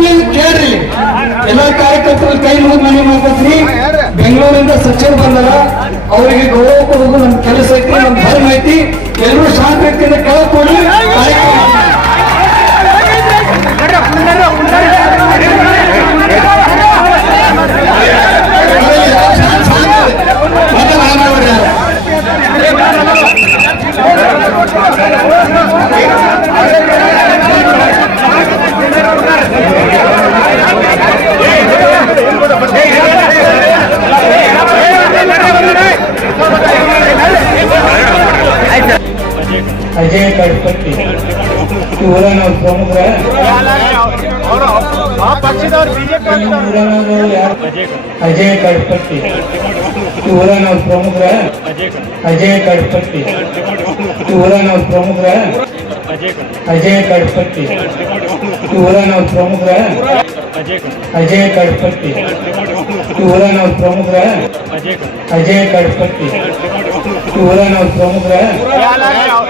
ನೀವು ಕೇಳ್ರಿ ಎಲ್ಲ ಕಾರ್ಯಕರ್ತರು ಕೈ ಮುಗಿದು ಮನೆ ಮಾಡ್ಕೊತೀನಿ ಬೆಂಗಳೂರಿಂದ ಸಚಿವರು ಬಂದಾರ ಅವರಿಗೆ ಗೌರವ ಕೊಡೋದು ನಮ್ಮ ಕೆಲಸ ಐತಿ ನಮ್ಮ ಧರ್ಮ ಐತಿ ಎಲ್ಲರೂ ಶಾಂತ ರೀತಿಯಿಂದ ಕೇಳ್ಕೊಳ್ಳಿ अजय कटपट्टी पूरा नाम प्रमुख अजय गणपति पूरा नाम प्रमुख रहा अजय गणपति पूरा नाम प्रमुख रहा अजय गणपति पूरा नाम प्रमुख रहा अजय गणपति पूरा नाम प्रमुख रहा अजय गणपति पूरा नाम प्रमुख रहा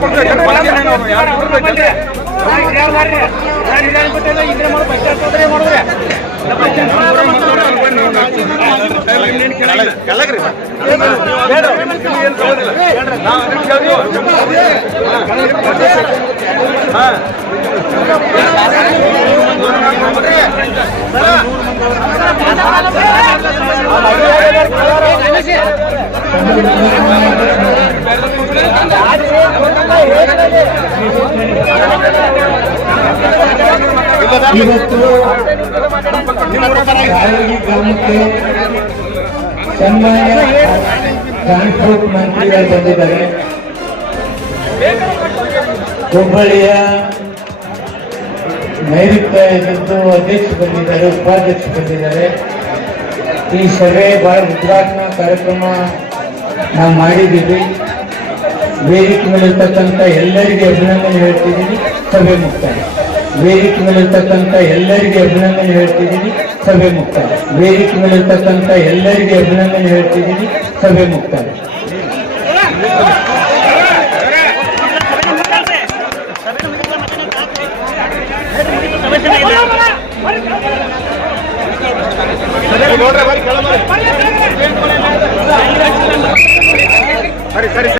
ಪುಲ್ಕೇಶ ಇವತ್ತು ಟ್ರಾನ್ಸ್ಪೋರ್ಟ್ ಮಂತ್ರಿಗಳು ಬಂದಿದ್ದಾರೆ ಹುಬ್ಬಳ್ಳಿಯ ನೈಋತ್ಯ ಎದ್ದು ಅಧ್ಯಕ್ಷ ಬಂದಿದ್ದಾರೆ ಉಪಾಧ್ಯಕ್ಷ ಬಂದಿದ್ದಾರೆ. ಈ ಸಭೆ ಬಹಳ ಉದ್ಘಾಟನಾ ಕಾರ್ಯಕ್ರಮ ನಾವು ಮಾಡಿದ್ದೀವಿ. ವೇದಿಕೆ ಮೇಲಿರ್ತಕ್ಕಂಥ ಎಲ್ಲರಿಗೆ ಅಭಿನಂದನೆ ಹೇಳ್ತಿದ್ದೀನಿ. ಸಭೆ ಮುಕ್ತಾಯ ವೇದಿಕೆ ಎಲ್ಲರಿಗೆ ಅಭಿನಂದನೆ ಹೇಳ್ತಿದ್ದೀನಿ. ಸಭೆ ಮುಕ್ತಾಯ. ವೇದಿಕೆ ಎಲ್ಲರಿಗೆ ಅಭಿನಂದನೆ ಹೇಳ್ತಿದ್ದೀನಿ. ಸಭೆ ಮುಕ್ತಾಯ.